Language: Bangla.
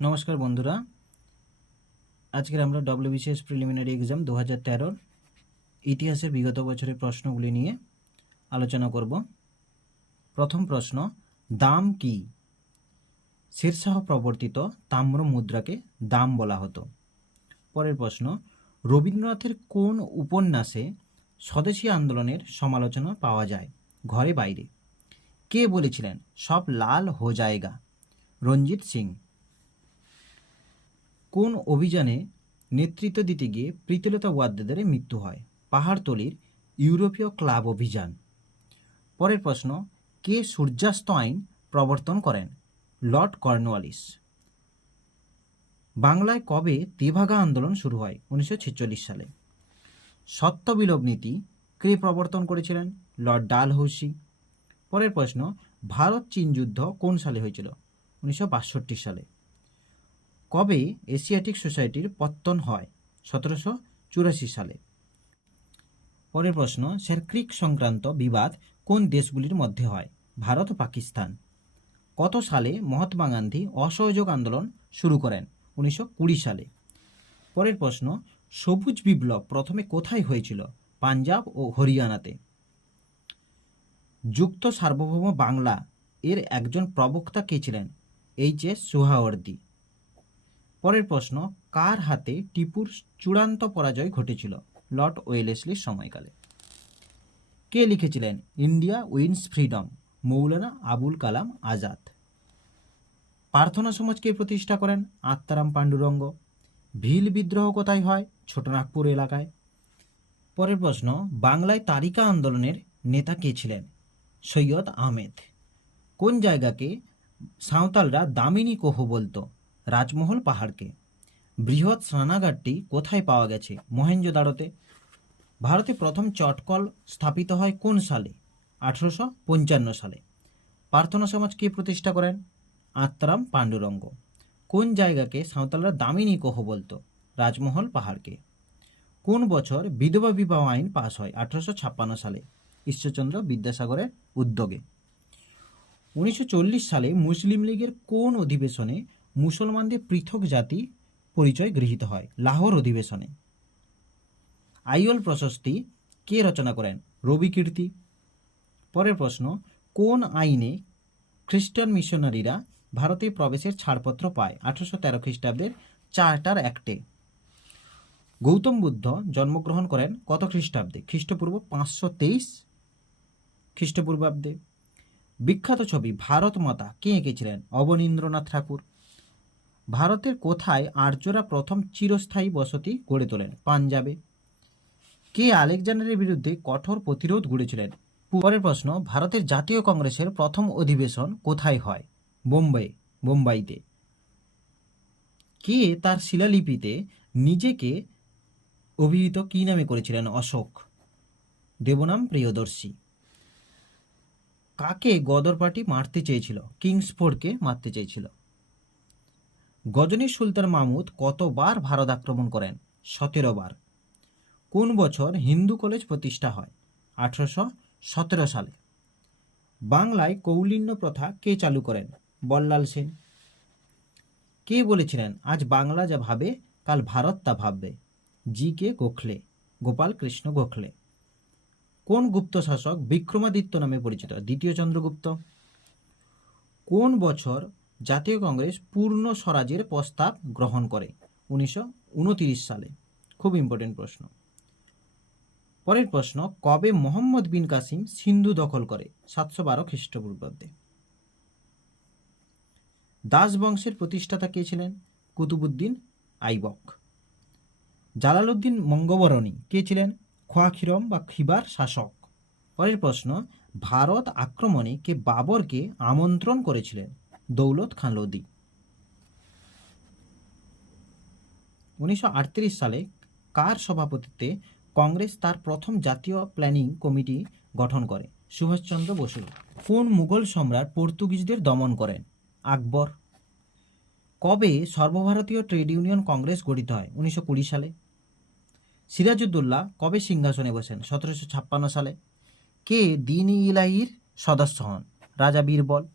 নমস্কার বন্ধুরা, আজকের আমরা ডব্লিউবিসিএস প্রিলিমিনারি এক্সাম 2013 ইতিহাসের বিগত বছরের প্রশ্নগুলি নিয়ে আলোচনা করব। প্রথম প্রশ্ন, দাম কি? শেরশাহ প্রবর্তিত তাম্র মুদ্রাকে দাম বলা হতো। পরের প্রশ্ন, রবীন্দ্রনাথের কোন উপন্যাসে স্বদেশী আন্দোলনের সমালোচনা পাওয়া যায়? ঘরে বাইরে। কে বলেছিলেন সব লাল হো জায়েগা? রঞ্জিত সিং। কোন অভিযানে নেতৃত্ব দিতে গিয়ে প্রীতিলতা ওয়াদ্দেদারের মৃত্যু হয়? পাহাড়তলির ইউরোপীয় ক্লাব অভিযান। পরের প্রশ্ন, কে সূর্যাস্ত আইন প্রবর্তন করেন? Lord Cornwallis. বাংলায় কবে তেভাগা আন্দোলন শুরু হয়? 1946 সালে। সত্যবিলোপ নীতি কে প্রবর্তন করেছিলেন? লর্ড ডালহৌসি। পরের প্রশ্ন, ভারত চীন যুদ্ধ কোন সালে হয়েছিল? 1962 সালে। কবে এশিয়াটিক সোসাইটির পত্তন হয়? 1784 সালে। পরের প্রশ্ন, ক্রিক সংক্রান্ত বিবাদ কোন দেশগুলির মধ্যে হয়? ভারত ও পাকিস্তান। কত সালে মহাত্মা গান্ধী অসহযোগ আন্দোলন শুরু করেন? 1920 সালে। পরের প্রশ্ন, সবুজ বিপ্লব প্রথমে কোথায় হয়েছিল? পাঞ্জাব ও হরিয়ানাতে। যুক্ত সার্বভৌম বাংলা এর একজন প্রবক্তা কে ছিলেন? এইচ.এস. সোহরাওয়ার্দী। পরের প্রশ্ন, কার হাতে টিপুর চূড়ান্ত পরাজয় ঘটেছিল? লর্ড ওয়েলেসলির সময়কালে। কে লিখেছিলেন India wins freedom? Maulana Abul Kalam Azad. প্রার্থনা সমাজ কে প্রতিষ্ঠা করেন? আত্মারাম পাণ্ডুরঙ্গ। ভিল বিদ্রোহ কোথায় হয়? ছোটনাগপুর এলাকায়। পরের প্রশ্ন, বাংলায় তারিকা আন্দোলনের নেতা কে ছিলেন? সৈয়দ আহমেদ। কোন জায়গাকে সাঁওতালরা দামিনী কোহ বলতো? রাজমহল পাহাড়কে। বৃহৎ স্নানাগারটি কোথায় পাওয়া গেছে? মহেঞ্জোদাড়োতে। ভারতে প্রথম চটকল স্থাপিত হয় কোন সালে? 1855 সালে। প্রার্থনা সমাজ কে প্রতিষ্ঠা করেন? আত্মারাম পাণ্ডুরঙ্গ। কোন জায়গাকে সাঁওতালরা দামিনী কোহ বলতো? রাজমহল পাহাড়কে। কোন বছর বিধবা বিবাহ আইন পাস হয়? 1856 সালে, ঈশ্বরচন্দ্র বিদ্যাসাগরের উদ্যোগে। 1940 সালে মুসলিম লীগের কোন অধিবেশনে মুসলমানদের পৃথক জাতি পরিচয় গৃহীত হয়? লাহোর অধিবেশনে। আইওল প্রশস্তি কে রচনা করেন? রবি কীর্তি। পরের প্রশ্ন, কোন আইনে খ্রিস্টান মিশনারিরা ভারতে প্রবেশের ছাড়পত্র পায়? 1813 খ্রিস্টাব্দের চার্টার অ্যাক্টে। গৌতম বুদ্ধ জন্মগ্রহণ করেন কত খ্রিস্টাব্দে? খ্রিস্টপূর্ব 523 খ্রিস্টপূর্বাব্দে। বিখ্যাত ছবি ভারত মাতা কে এঁকেছিলেন? অবনীন্দ্রনাথ ঠাকুর। ভারতের কোথায় আর্যরা প্রথম চিরস্থায়ী বসতি গড়ে তোলেন? পাঞ্জাবে। কে আলেকজান্ডারের বিরুদ্ধে কঠোর প্রতিরোধ গড়েছিলেন? পরের প্রশ্ন, ভারতের জাতীয় কংগ্রেসের প্রথম অধিবেশন কোথায় হয়? বোম্বাইতে। কে তার শিলালিপিতে নিজেকে অভিহিত কি নামে করেছিলেন? অশোক। দেবনাম প্রিয়দর্শী। কাকে গদর পার্টি মারতে চেয়েছিল? কিংসফোর্ডকে মারতে চেয়েছিল। গজনী সুলতান মাহমুদ কতবার ভারত আক্রমণ করেন? 17 বার। কোন বছর হিন্দু কলেজ প্রতিষ্ঠা হয়? 1817 সালে। বাংলায় কৌলিন্য প্রথা কে চালু করেন? বল্লাল সেন। কে বলেছিলেন আজ বাংলা যা ভাবে কাল ভারত তা ভাববে? জি.কে. গোখলে, গোপাল কৃষ্ণ গোখলে। কোন গুপ্ত শাসক বিক্রমাদিত্য নামে পরিচিত? দ্বিতীয় চন্দ্রগুপ্ত। কোন বছর জাতীয় কংগ্রেস পূর্ণ স্বরাজের প্রস্তাব গ্রহণ করে? 1929 সালে। খুব ইম্পর্টেন্ট প্রশ্ন। পরের প্রশ্ন, কবে মোহাম্মদ বিন কাসিম সিন্ধু দখল করে? 712 খ্রিস্টপূর্বাব্দে। দাস বংশের প্রতিষ্ঠাতা কে ছিলেন? কুতুবুদ্দিন আইবক। জালালউদ্দিন মঙ্গবরণী কে ছিলেন? খোয়াখিরম বা খিবার শাসক। পরের প্রশ্ন, ভারত আক্রমণে কে বাবরকে আমন্ত্রণ করেছিলেন? দৌলত খান লোদি। 1938 সালে কার সভাপতিত্বে কংগ্রেস তার প্রথম জাতীয় প্ল্যানিং কমিটি গঠন করে? সুভাষচন্দ্র বসু। কোন মুঘল সম্রাট পর্তুগিজদের দমন করেন? আকবর। কবে সর্বভারতীয় ট্রেড ইউনিয়ন কংগ্রেস গঠিত হয়? 1920 সালে। সিরাজউদ্দৌলা কবে সিংহাসনে বসেন? 1756 সালে। কে দিন-ই-ইলাহির সদস্য হন? রাজা বীরবল।